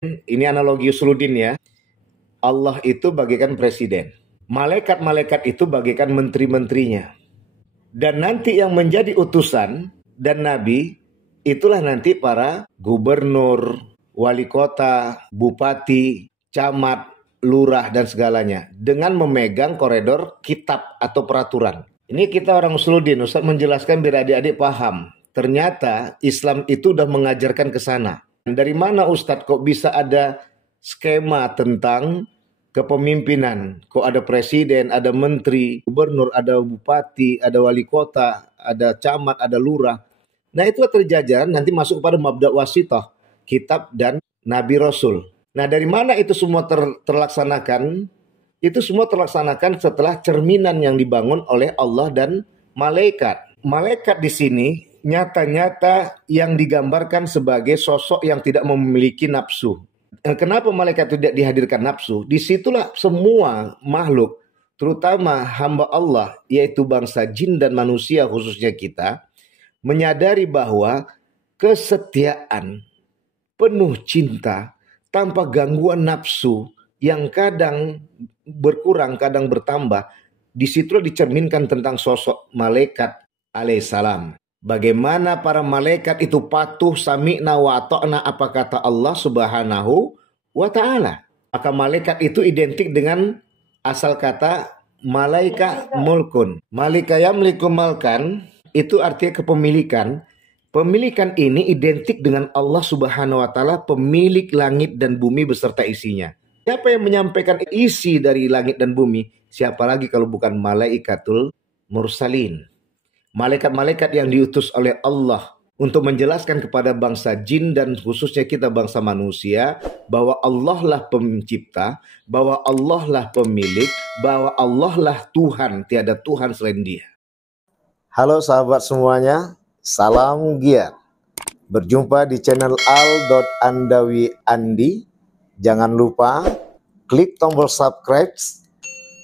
Ini analogi Usuluddin ya. Allah itu bagaikan presiden. Malaikat-malaikat itu bagaikan menteri-menterinya. Dan nanti yang menjadi utusan dan nabi, itulah nanti para gubernur, wali kota, bupati, camat, lurah, dan segalanya. Dengan memegang koridor kitab atau peraturan. Ini kita orang Usuluddin, Ustaz menjelaskan biar adik-adik paham. Ternyata Islam itu udah mengajarkan ke sana. Dari mana Ustadz kok bisa ada skema tentang kepemimpinan? Kok ada presiden, ada menteri, gubernur, ada bupati, ada wali kota, ada camat, ada lurah. Nah itu terjajar nanti masuk kepada mabda wasithah, kitab dan nabi rasul. Nah dari mana itu semua terlaksanakan? Itu semua terlaksanakan setelah cerminan yang dibangun oleh Allah dan malaikat. Malaikat di sini nyata-nyata yang digambarkan sebagai sosok yang tidak memiliki nafsu. Kenapa malaikat tidak dihadirkan nafsu? Disitulah semua makhluk, terutama hamba Allah, yaitu bangsa jin dan manusia khususnya kita, menyadari bahwa kesetiaan, penuh cinta, tanpa gangguan nafsu, yang kadang berkurang, kadang bertambah, disitulah dicerminkan tentang sosok malaikat alaihissalam. Bagaimana para malaikat itu patuh sami'na wa ata'na apa kata Allah subhanahu wa ta'ala. Maka malaikat itu identik dengan asal kata malaika mulkun. Malika yamliku malkan itu artinya kepemilikan. Pemilikan ini identik dengan Allah subhanahu wa ta'ala, pemilik langit dan bumi beserta isinya. Siapa yang menyampaikan isi dari langit dan bumi? Siapa lagi kalau bukan malaikatul mursalin. Malaikat-malaikat yang diutus oleh Allah untuk menjelaskan kepada bangsa jin dan khususnya kita bangsa manusia bahwa Allah lah pencipta, bahwa Allah lah pemilik, bahwa Allah lah Tuhan, tiada Tuhan selain Dia. Halo sahabat semuanya, salam giat. Berjumpa di channel al.andawi.andi. Jangan lupa klik tombol subscribe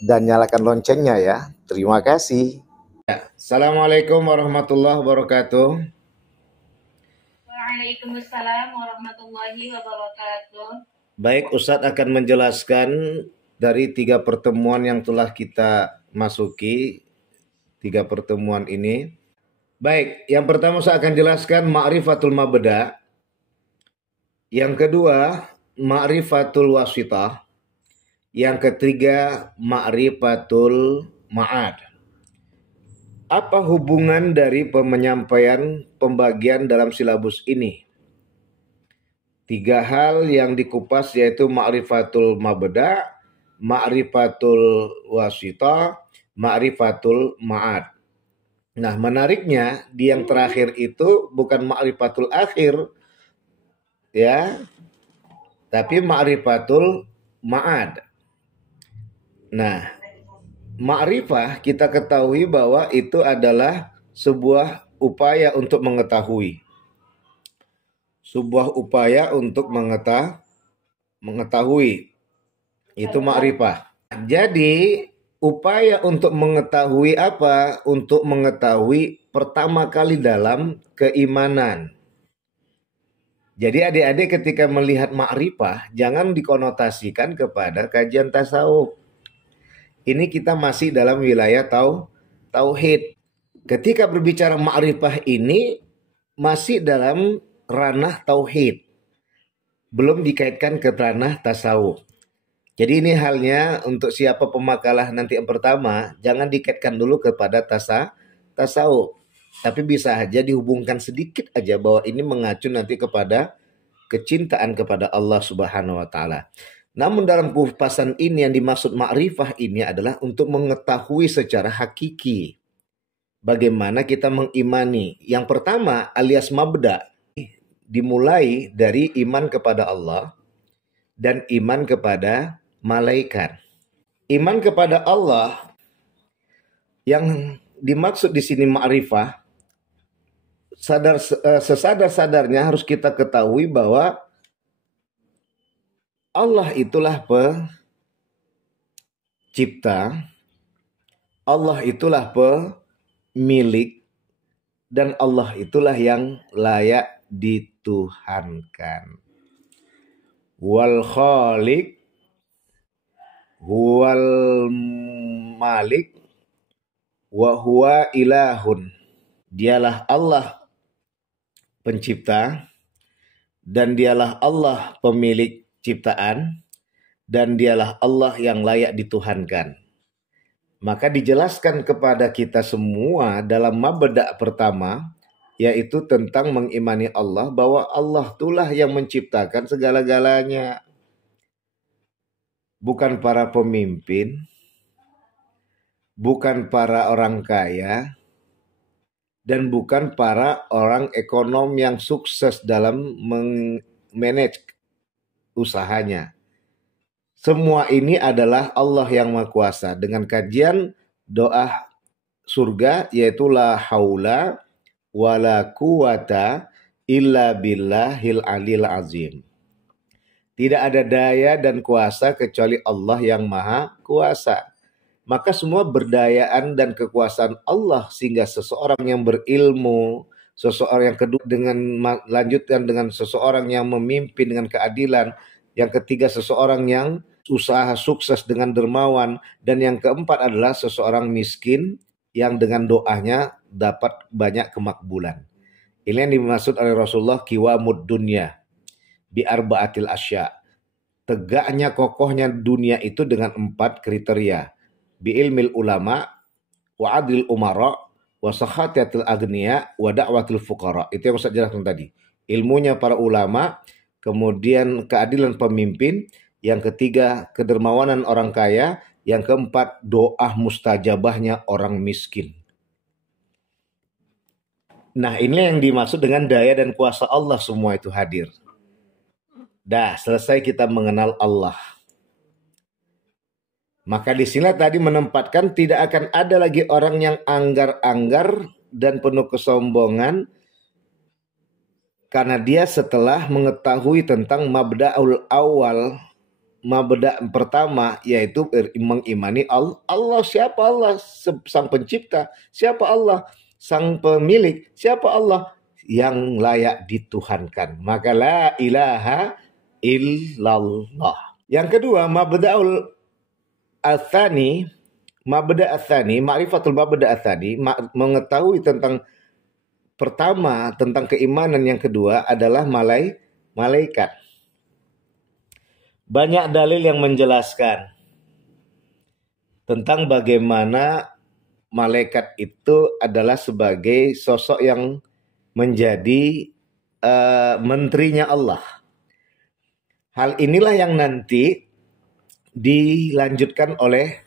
dan nyalakan loncengnya ya. Terima kasih. Assalamualaikum warahmatullahi wabarakatuh. Waalaikumsalam warahmatullahi wabarakatuh. Baik, Ustadz akan menjelaskan dari 3 pertemuan yang telah kita masuki, 3 pertemuan ini. Baik, yang pertama saya akan jelaskan ma'rifatul mabda. Yang kedua, ma'rifatul wasithah. Yang ketiga, ma'rifatul ma'ad. Apa hubungan dari penyampaian pembagian dalam silabus ini? 3 hal yang dikupas yaitu ma'rifatul mabda, ma'rifatul wasithah, ma'rifatul ma'ad. Nah, menariknya di yang terakhir itu bukan ma'rifatul akhir ya, tapi ma'rifatul ma'ad. Nah, ma'rifah kita ketahui bahwa itu adalah sebuah upaya untuk mengetahui. Sebuah upaya untuk mengetahui. Itu ma'rifah. Jadi upaya untuk mengetahui apa? Untuk mengetahui pertama kali dalam keimanan. Jadi adik-adik ketika melihat ma'rifah jangan dikonotasikan kepada kajian tasawuf. Ini kita masih dalam wilayah tauhid. Ketika berbicara ma'rifah ini masih dalam ranah tauhid. Belum dikaitkan ke ranah tasawuf. Jadi ini halnya untuk siapa pemakalah nanti yang pertama, jangan dikaitkan dulu kepada tasawuf. Tapi bisa aja dihubungkan sedikit aja bahwa ini mengacu nanti kepada kecintaan kepada Allah Subhanahu wa taala. Namun dalam kupasan ini yang dimaksud ma'rifah ini adalah untuk mengetahui secara hakiki. Bagaimana kita mengimani. Yang pertama alias mabda. Dimulai dari iman kepada Allah dan iman kepada malaikat. Iman kepada Allah yang dimaksud di sini ma'rifah. Sesadar-sadarnya harus kita ketahui bahwa Allah itulah pencipta, Allah itulah pemilik, dan Allah itulah yang layak dituhankan. wal khaliq, huwal malik, wa huwa ilahun. Dialah Allah pencipta, dan dialah Allah pemilik ciptaan, dan dialah Allah yang layak dituhankan. Maka dijelaskan kepada kita semua dalam mabda' pertama, yaitu tentang mengimani Allah, bahwa Allah itulah yang menciptakan segala-galanya. Bukan para pemimpin, bukan para orang kaya, dan bukan para orang ekonom yang sukses dalam manage usahanya. Semua ini adalah Allah yang Maha Kuasa. Dengan kajian doa surga, yaitu la haula wala quwata illa billahil alil azim. Tidak ada daya dan kuasa kecuali Allah yang Maha Kuasa. Maka semua berdayaan dan kekuasaan Allah, sehingga seseorang yang berilmu, seseorang yang kedua dengan lanjutkan dengan seseorang yang memimpin dengan keadilan, yang ketiga seseorang yang usaha sukses dengan dermawan, dan yang keempat adalah seseorang miskin yang dengan doanya dapat banyak kemakbulan. Ini yang dimaksud oleh Rasulullah kiwamud dunya bi arba'atil asya. Tegaknya kokohnya dunia itu dengan 4 kriteria. Bi ilmil ulama, wa adil umara, wa sakhatiyatil agniya, wa da'watil fuqara. Itu yang saya jelaskan tadi. Ilmunya para ulama, kemudian keadilan pemimpin, yang ketiga kedermawanan orang kaya, yang keempat doa mustajabahnya orang miskin. Nah, ini yang dimaksud dengan daya dan kuasa Allah, semua itu hadir. Dah, selesai kita mengenal Allah. Maka di sini tadi menempatkan tidak akan ada lagi orang yang anggar-anggar dan penuh kesombongan, karena dia setelah mengetahui tentang mabda'ul awal, mabda' pertama, yaitu mengimani Allah. Allah, siapa Allah? Sang pencipta. Siapa Allah? Sang pemilik. Siapa Allah? Yang layak dituhankan. Maka la ilaha illallah. Yang kedua, mabda'ul atsani, mabda' atsani, ma'rifatul mabda' atsani, mengetahui tentang pertama, tentang keimanan. Yang kedua adalah malaikat. Banyak dalil yang menjelaskan tentang bagaimana malaikat itu adalah sebagai sosok yang menjadi menterinya Allah. Hal inilah yang nanti dilanjutkan oleh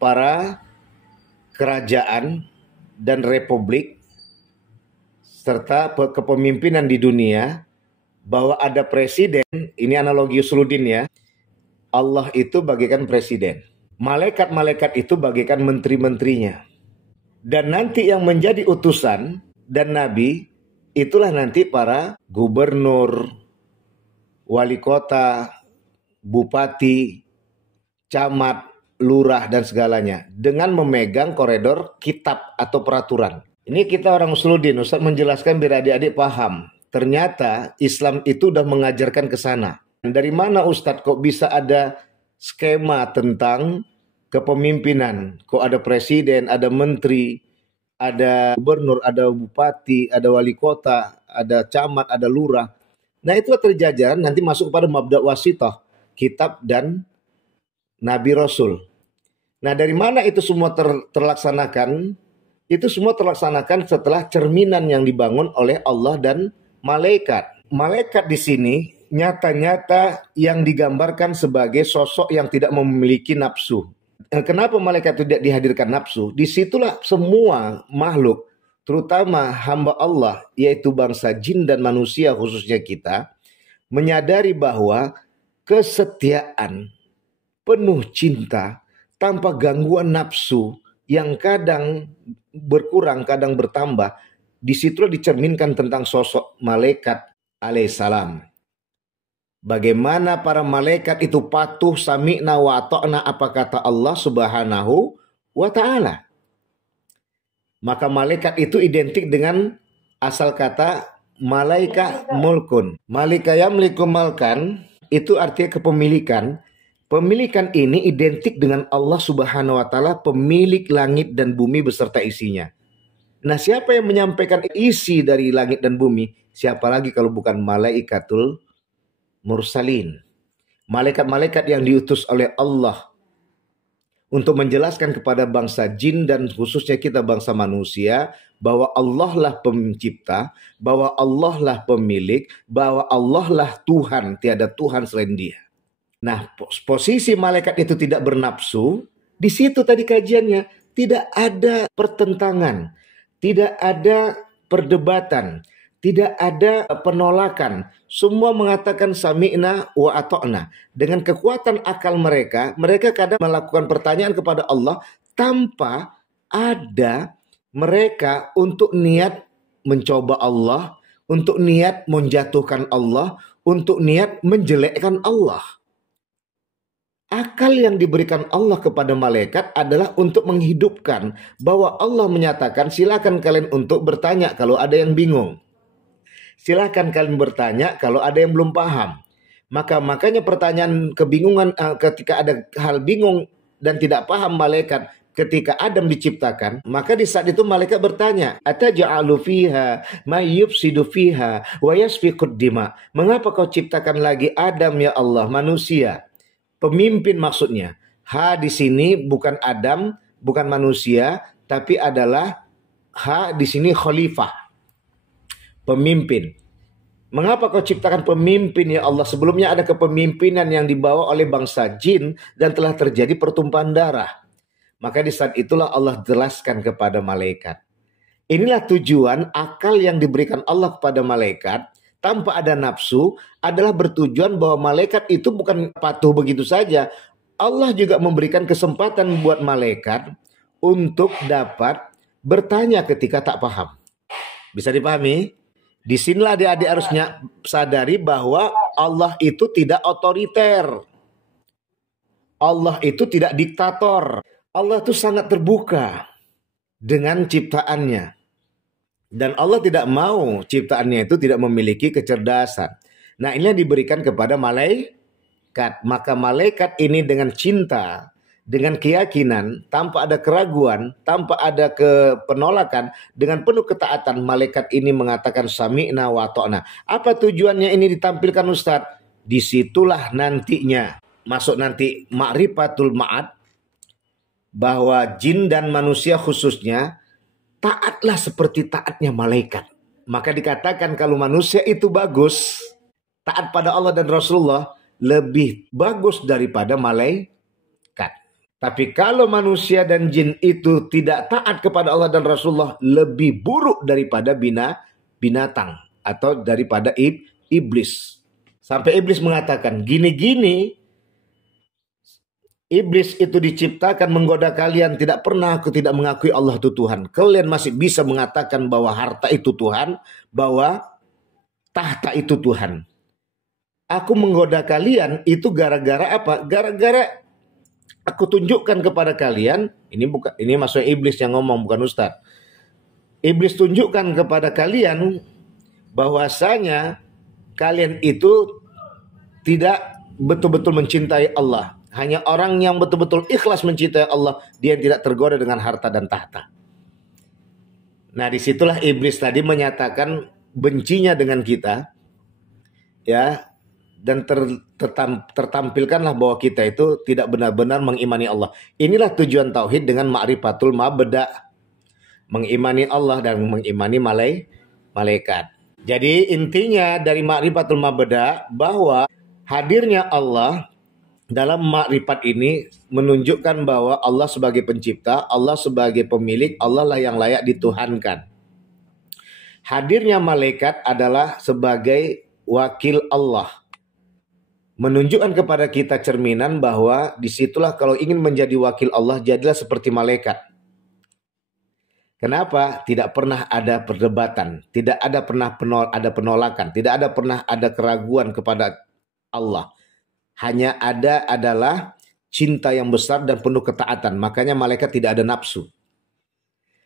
para kerajaan dan republik serta kepemimpinan di dunia, bahwa ada presiden. Ini analogi Usuluddin ya. Allah itu bagaikan presiden. Malaikat-malaikat itu bagaikan menteri-menterinya. Dan nanti yang menjadi utusan dan nabi, itulah nanti para gubernur, wali kota, bupati, camat, lurah, dan segalanya. Dengan memegang koridor kitab atau peraturan. Ini kita orang Usuluddin, Ustaz menjelaskan biar adik-adik paham. Ternyata Islam itu udah mengajarkan ke sana. Dari mana Ustadz kok bisa ada skema tentang kepemimpinan? Kok ada presiden, ada menteri, ada gubernur, ada bupati, ada wali kota, ada camat, ada lurah. Nah, itu terjajar nanti masuk pada mabda' wasithah, kitab dan nabi rasul. Nah, dari mana itu semua terlaksanakan? Itu semua terlaksanakan setelah cerminan yang dibangun oleh Allah dan malaikat. Malaikat di sini nyata-nyata yang digambarkan sebagai sosok yang tidak memiliki nafsu. Kenapa malaikat tidak dihadirkan nafsu? Disitulah semua makhluk, terutama hamba Allah, yaitu bangsa jin dan manusia khususnya kita, menyadari bahwa kesetiaan, penuh cinta, tanpa gangguan nafsu, yang kadang berkurang, kadang bertambah. Disitulah dicerminkan tentang sosok malaikat alaihissalam. Bagaimana para malaikat itu patuh, sami'na wa ata'na, apa kata Allah subhanahu wa ta'ala. Maka malaikat itu identik dengan asal kata malaika mulkun. Malika yamliku malkan, itu artinya kepemilikan. Pemilikan ini identik dengan Allah Subhanahu wa taala, pemilik langit dan bumi beserta isinya. Nah, siapa yang menyampaikan isi dari langit dan bumi? Siapa lagi kalau bukan malaikatul mursalin. Malaikat-malaikat yang diutus oleh Allah untuk menjelaskan kepada bangsa jin dan khususnya kita bangsa manusia bahwa Allah lah pencipta, bahwa Allah lah pemilik, bahwa Allah lah Tuhan, tiada Tuhan selain Dia. Nah, posisi malaikat itu tidak bernafsu, di situ tadi kajiannya tidak ada pertentangan, tidak ada perdebatan, tidak ada penolakan. Semua mengatakan sami'na wa ata'na. Dengan kekuatan akal mereka, mereka kadang melakukan pertanyaan kepada Allah tanpa ada mereka untuk niat mencoba Allah, untuk niat menjatuhkan Allah, untuk niat menjelekkan Allah. Akal yang diberikan Allah kepada malaikat adalah untuk menghidupkan, bahwa Allah menyatakan silakan kalian untuk bertanya kalau ada yang bingung. Silakan kalian bertanya kalau ada yang belum paham. Makanya pertanyaan kebingungan ketika ada hal bingung dan tidak paham malaikat ketika Adam diciptakan, maka di saat itu malaikat bertanya, ataj'alu fiha may yufsidu fiha wa yasfikud dima. Mengapa kau ciptakan lagi Adam ya Allah, manusia? Pemimpin maksudnya. Di sini bukan Adam, bukan manusia, tapi adalah di sini khalifah. Pemimpin. Mengapa kau ciptakan pemimpin ya Allah? Sebelumnya ada kepemimpinan yang dibawa oleh bangsa jin dan telah terjadi pertumpahan darah. Maka di saat itulah Allah jelaskan kepada malaikat. Inilah tujuan akal yang diberikan Allah kepada malaikat tanpa ada nafsu adalah bertujuan bahwa malaikat itu bukan patuh begitu saja. Allah juga memberikan kesempatan buat malaikat untuk dapat bertanya ketika tak paham. Bisa dipahami? Disinilah adik-adik harusnya sadari bahwa Allah itu tidak otoriter. Allah itu tidak diktator. Allah itu sangat terbuka dengan ciptaannya. Dan Allah tidak mau ciptaannya itu tidak memiliki kecerdasan. Nah, ini yang diberikan kepada malaikat. Maka malaikat ini dengan cinta, dengan keyakinan, tanpa ada keraguan, tanpa ada penolakan, dengan penuh ketaatan, malaikat ini mengatakan sami'na wa ta'na. Apa tujuannya ini ditampilkan Ustadz? Disitulah nantinya, masuk nanti ma'rifatul ma'ad, bahwa jin dan manusia khususnya taatlah seperti taatnya malaikat. Maka dikatakan kalau manusia itu bagus, taat pada Allah dan Rasulullah, lebih bagus daripada malaikat. Tapi kalau manusia dan jin itu tidak taat kepada Allah dan Rasulullah, lebih buruk daripada binatang atau daripada iblis. Sampai iblis mengatakan, gini-gini, iblis itu diciptakan menggoda kalian, tidak pernah aku tidak mengakui Allah itu Tuhan. Kalian masih bisa mengatakan bahwa harta itu Tuhan, bahwa tahta itu Tuhan. Aku menggoda kalian itu gara-gara apa? Gara-gara aku tunjukkan kepada kalian, ini maksudnya iblis yang ngomong, bukan Ustadz. Iblis tunjukkan kepada kalian bahwasanya kalian itu tidak betul-betul mencintai Allah. Hanya orang yang betul-betul ikhlas mencintai Allah, dia tidak tergoda dengan harta dan tahta. Nah, disitulah iblis tadi menyatakan bencinya dengan kita, ya, dan tertampilkanlah bahwa kita itu tidak benar-benar mengimani Allah. Inilah tujuan tauhid dengan ma'rifatul mabda, mengimani Allah dan mengimani malaikat. Jadi intinya dari ma'rifatul mabda bahwa hadirnya Allah dalam makrifat ini menunjukkan bahwa Allah sebagai pencipta, Allah sebagai pemilik, Allah lah yang layak dituhankan. Hadirnya malaikat adalah sebagai wakil Allah. Menunjukkan kepada kita cerminan bahwa disitulah kalau ingin menjadi wakil Allah, jadilah seperti malaikat. Kenapa? Tidak pernah ada perdebatan, tidak ada pernah ada penolakan, tidak ada pernah ada keraguan kepada Allah. Hanya adalah cinta yang besar dan penuh ketaatan. Makanya malaikat tidak ada nafsu.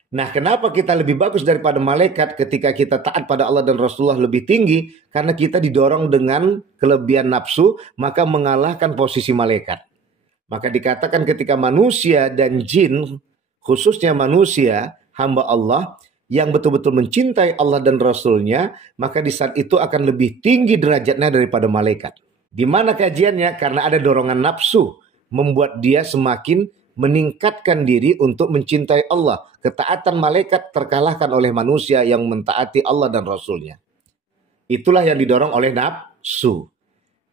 Nah, kenapa kita lebih bagus daripada malaikat ketika kita taat pada Allah dan Rasulullah lebih tinggi? Karena kita didorong dengan kelebihan nafsu, maka mengalahkan posisi malaikat. Maka dikatakan ketika manusia dan jin, khususnya manusia, hamba Allah, yang betul-betul mencintai Allah dan Rasulnya, maka di saat itu akan lebih tinggi derajatnya daripada malaikat. Di mana kajiannya? Karena ada dorongan nafsu, membuat dia semakin meningkatkan diri untuk mencintai Allah. Ketaatan malaikat terkalahkan oleh manusia yang mentaati Allah dan Rasulnya. Itulah yang didorong oleh nafsu.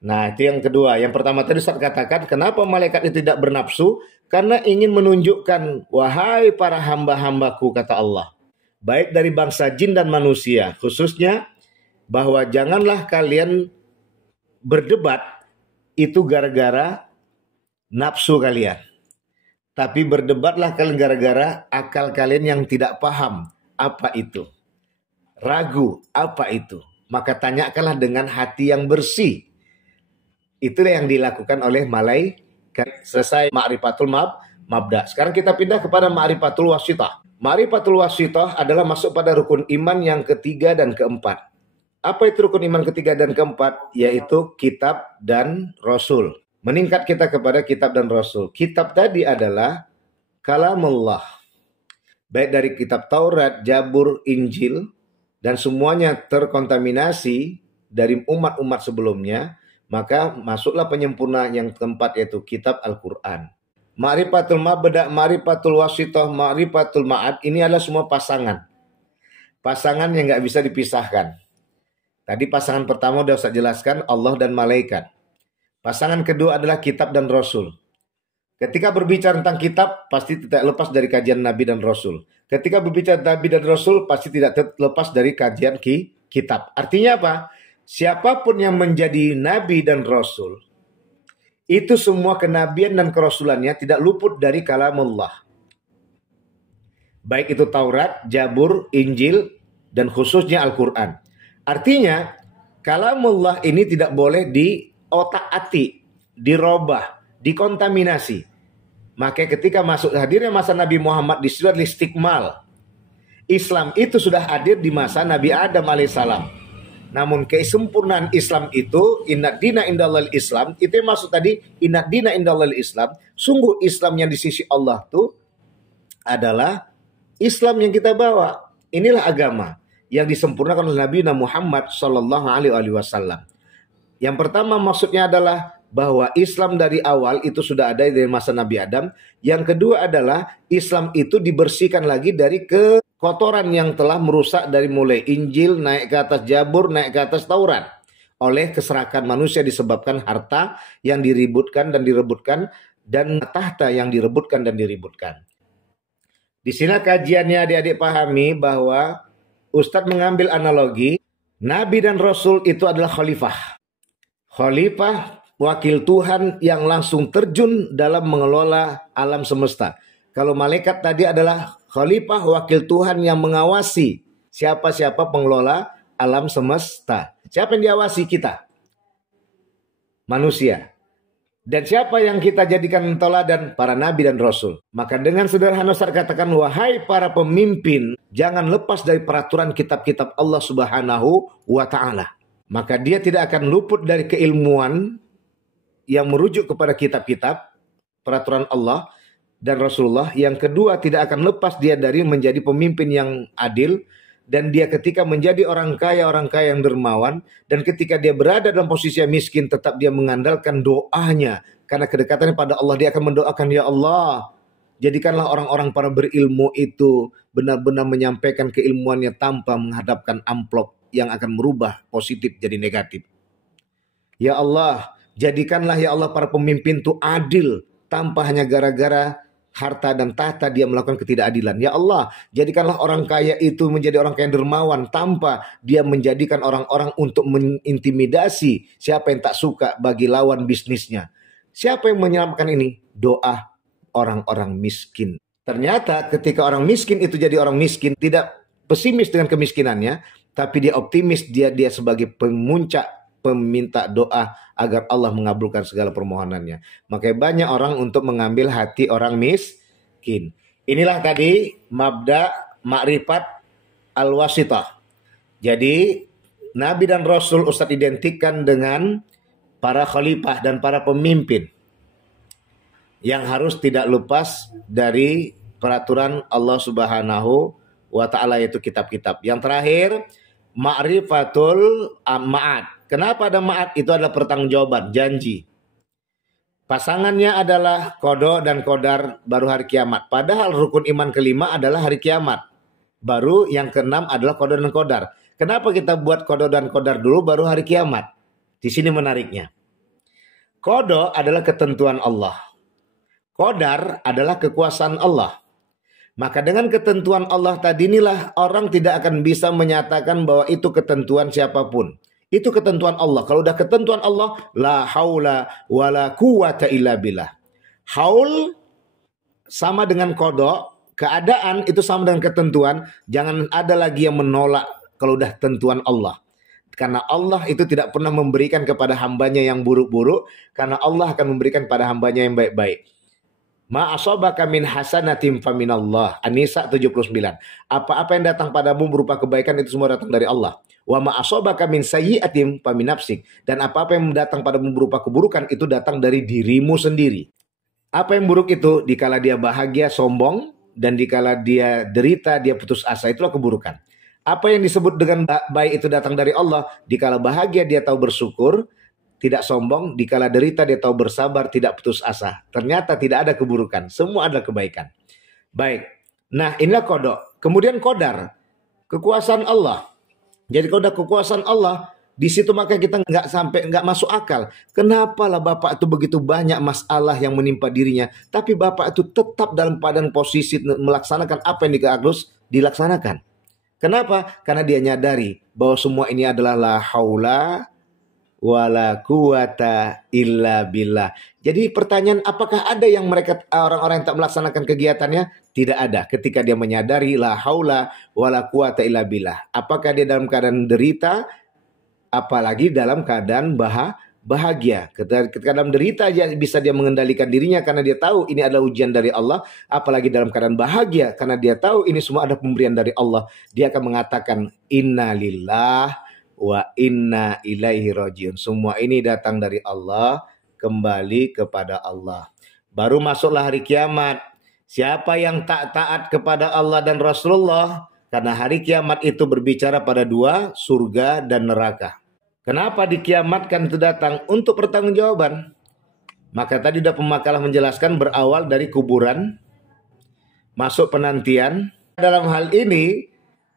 Nah, itu yang kedua. Yang pertama tadi saya katakan, kenapa malaikat itu tidak bernafsu? Karena ingin menunjukkan, wahai para hamba-hambaku, kata Allah, baik dari bangsa jin dan manusia, khususnya bahwa janganlah kalian berdebat itu gara-gara nafsu kalian. Tapi berdebatlah kalian gara-gara akal kalian yang tidak paham apa itu. Ragu apa itu. Maka tanyakanlah dengan hati yang bersih. Itulah yang dilakukan oleh malaikat. Selesai ma'rifatul mabda. Sekarang kita pindah kepada ma'rifatul wasithah. Ma'rifatul wasithah adalah masuk pada rukun iman yang ketiga dan keempat. Apa itu rukun iman ketiga dan keempat? Yaitu kitab dan rasul. Meningkat kita kepada kitab dan rasul. Kitab tadi adalah kalamullah. Baik dari kitab Taurat, Jabur, Injil, dan semuanya terkontaminasi dari umat-umat sebelumnya, maka masuklah penyempurna yang keempat yaitu kitab Al-Quran. Ma'rifatul mabda, ma'rifatul wasithah, ma'rifatul ma'ad, ini adalah semua pasangan. Pasangan yang nggak bisa dipisahkan. Tadi pasangan pertama sudah saya jelaskan, Allah dan malaikat. Pasangan kedua adalah kitab dan rasul. Ketika berbicara tentang kitab, pasti tidak lepas dari kajian Nabi dan Rasul. Ketika berbicara Nabi dan Rasul, pasti tidak lepas dari kajian kitab. Artinya apa? Siapapun yang menjadi Nabi dan Rasul, itu semua kenabian dan kerasulannya tidak luput dari kalamullah. Baik itu Taurat, Jabur, Injil, dan khususnya Al-Quran. Artinya, kalamullah ini tidak boleh diotak-atik, dirobah, dikontaminasi. Maka ketika masuk hadirnya masa Nabi Muhammad di surat Istiqmal, Islam itu sudah hadir di masa Nabi Adam alaihissalam. Namun kesempurnaan Islam itu, inna dina indallahil Islam, itu yang maksud tadi, inna dina indallahil Islam. Sungguh Islam yang di sisi Allah itu adalah Islam yang kita bawa. Inilah agama yang disempurnakan oleh Nabi Muhammad sallallahu alaihi wasallam. Yang pertama maksudnya adalah bahwa Islam dari awal itu sudah ada dari masa Nabi Adam. Yang kedua adalah Islam itu dibersihkan lagi dari kekotoran yang telah merusak dari mulai Injil naik ke atas Jabur, naik ke atas Taurat. Oleh keserakan manusia disebabkan harta yang diributkan dan direbutkan dan tahta yang direbutkan dan diributkan. Di sini kajiannya adik-adik pahami bahwa Ustadz mengambil analogi Nabi dan Rasul itu adalah khalifah. Khalifah, wakil Tuhan yang langsung terjun dalam mengelola alam semesta. Kalau malaikat tadi adalah khalifah, wakil Tuhan yang mengawasi siapa-siapa pengelola alam semesta. Siapa yang diawasi? Kita, manusia. Dan siapa yang kita jadikan teladan? Para nabi dan rasul. Maka dengan sederhana saya katakan, wahai para pemimpin, jangan lepas dari peraturan kitab-kitab Allah Subhanahu wa ta'ala. Maka dia tidak akan luput dari keilmuan yang merujuk kepada kitab-kitab, peraturan Allah dan Rasulullah. Yang kedua, tidak akan lepas dia dari menjadi pemimpin yang adil. Dan dia ketika menjadi orang kaya yang dermawan. Dan ketika dia berada dalam posisi yang miskin, tetap dia mengandalkan doanya. Karena kedekatannya pada Allah, dia akan mendoakan, ya Allah, jadikanlah orang-orang para berilmu itu benar-benar menyampaikan keilmuannya tanpa menghadapkan amplop yang akan merubah positif jadi negatif. Ya Allah, jadikanlah ya Allah para pemimpin itu adil tanpa hanya gara-gara harta dan tahta dia melakukan ketidakadilan. Ya Allah, jadikanlah orang kaya itu menjadi orang kaya dermawan tanpa dia menjadikan orang-orang untuk mengintimidasi siapa yang tak suka bagi lawan bisnisnya. Siapa yang menyelamatkan ini? Doa orang-orang miskin. Ternyata ketika orang miskin itu jadi orang miskin, tidak pesimis dengan kemiskinannya, tapi dia optimis, dia sebagai pemuncak peminta doa agar Allah mengabulkan segala permohonannya. Makanya banyak orang untuk mengambil hati orang miskin. Inilah tadi mabda, ma'rifat al-wasitah. Jadi Nabi dan Rasul Ustadz identikkan dengan para khalifah dan para pemimpin yang harus tidak lepas dari peraturan Allah Subhanahu wa ta'ala, yaitu kitab-kitab. Yang terakhir, ma'rifatul ma'ad. Kenapa ada ma'ad? Itu adalah pertanggungjawaban, janji. Pasangannya adalah qada dan qadar, baru hari kiamat. Padahal rukun iman kelima adalah hari kiamat. Baru yang keenam adalah qada dan qadar. Kenapa kita buat qada dan qadar dulu baru hari kiamat? Di sini menariknya. Qada adalah ketentuan Allah. Qadar adalah kekuasaan Allah. Maka dengan ketentuan Allah tadi inilah orang tidak akan bisa menyatakan bahwa itu ketentuan siapapun. Itu ketentuan Allah. Kalau udah ketentuan Allah, la haula wala quwata illa billah. Haul sama dengan qada, keadaan itu sama dengan ketentuan. Jangan ada lagi yang menolak kalau udah tentuan Allah. Karena Allah itu tidak pernah memberikan kepada hambanya yang buruk-buruk, karena Allah akan memberikan pada hambanya yang baik-baik. Ma asabaka min hasanatin faminallah. An-Nisa 79. Apa-apa yang datang padamu berupa kebaikan itu semua datang dari Allah. Wa ma asabaka min sayyi'atin famin nafsik. Dan apa-apa yang datang padamu berupa keburukan itu datang dari dirimu sendiri. Apa yang buruk itu? Dikala dia bahagia, sombong, dan dikala dia derita, dia putus asa, itulah keburukan. Apa yang disebut dengan baik itu datang dari Allah. Dikala bahagia dia tahu bersyukur, tidak sombong. Dikala derita dia tahu bersabar, tidak putus asa. Ternyata tidak ada keburukan, semua adalah kebaikan. Baik. Nah, inilah qada. Kemudian qadar, kekuasaan Allah. Jadi kalau udah kekuasaan Allah, di situ maka kita nggak masuk akal. Kenapa lah Bapak itu begitu banyak masalah yang menimpa dirinya, tapi Bapak itu tetap dalam keadaan posisi melaksanakan apa yang harus dilaksanakan. Kenapa? Karena dia nyadari bahwa semua ini adalah la haula wala quwata illa billah. Jadi pertanyaan, apakah ada yang mereka orang-orang yang tak melaksanakan kegiatannya? Tidak ada. Ketika dia menyadari la haula wala quwata illa billah. Apakah dia dalam keadaan derita? Apalagi dalam keadaan bahagia. Ketika dalam derita bisa dia mengendalikan dirinya karena dia tahu ini adalah ujian dari Allah. Apalagi dalam keadaan bahagia karena dia tahu ini semua ada pemberian dari Allah. Dia akan mengatakan inna lillah wa inna ilaihi rajiun. Semua ini datang dari Allah, kembali kepada Allah. Baru masuklah hari kiamat. Siapa yang tak taat kepada Allah dan Rasulullah, karena hari kiamat itu berbicara pada dua, surga dan neraka. Kenapa dikiamatkan itu datang? Untuk pertanggungjawaban. Maka tadi sudah pemakalah menjelaskan berawal dari kuburan, masuk penantian. Dalam hal ini,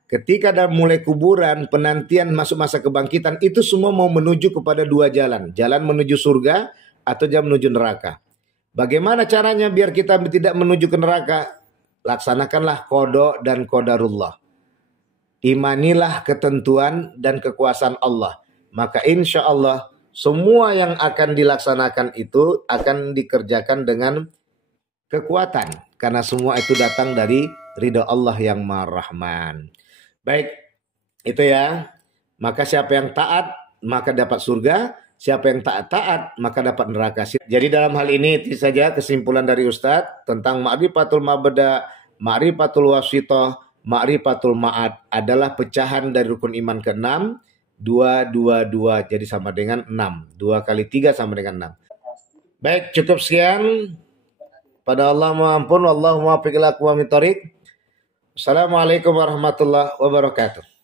ketika dalam mulai kuburan, penantian, masuk masa kebangkitan, itu semua mau menuju kepada dua jalan. Jalan menuju surga atau jalan menuju neraka. Bagaimana caranya biar kita tidak menuju ke neraka? Laksanakanlah qada dan qadarullah. Imanilah ketentuan dan kekuasaan Allah. Maka insya Allah semua yang akan dilaksanakan itu akan dikerjakan dengan kekuatan. Karena semua itu datang dari ridha Allah yang Maha Rahman. Baik, itu ya. Maka siapa yang taat maka dapat surga. Siapa yang tak taat maka dapat neraka. Jadi dalam hal ini itu saja kesimpulan dari Ustadz tentang ma'rifatul mabda, ma'rifatul wasithah, ma'rifatul ma'ad adalah pecahan dari rukun iman ke-6. 2, 2, 2 jadi sama dengan 6. 2 kali 3 sama dengan 6. Baik, cukup sekian. Pada Allah mahampun, Allahumma fiqil aqwa min thariq. Assalamualaikum warahmatullahi wabarakatuh.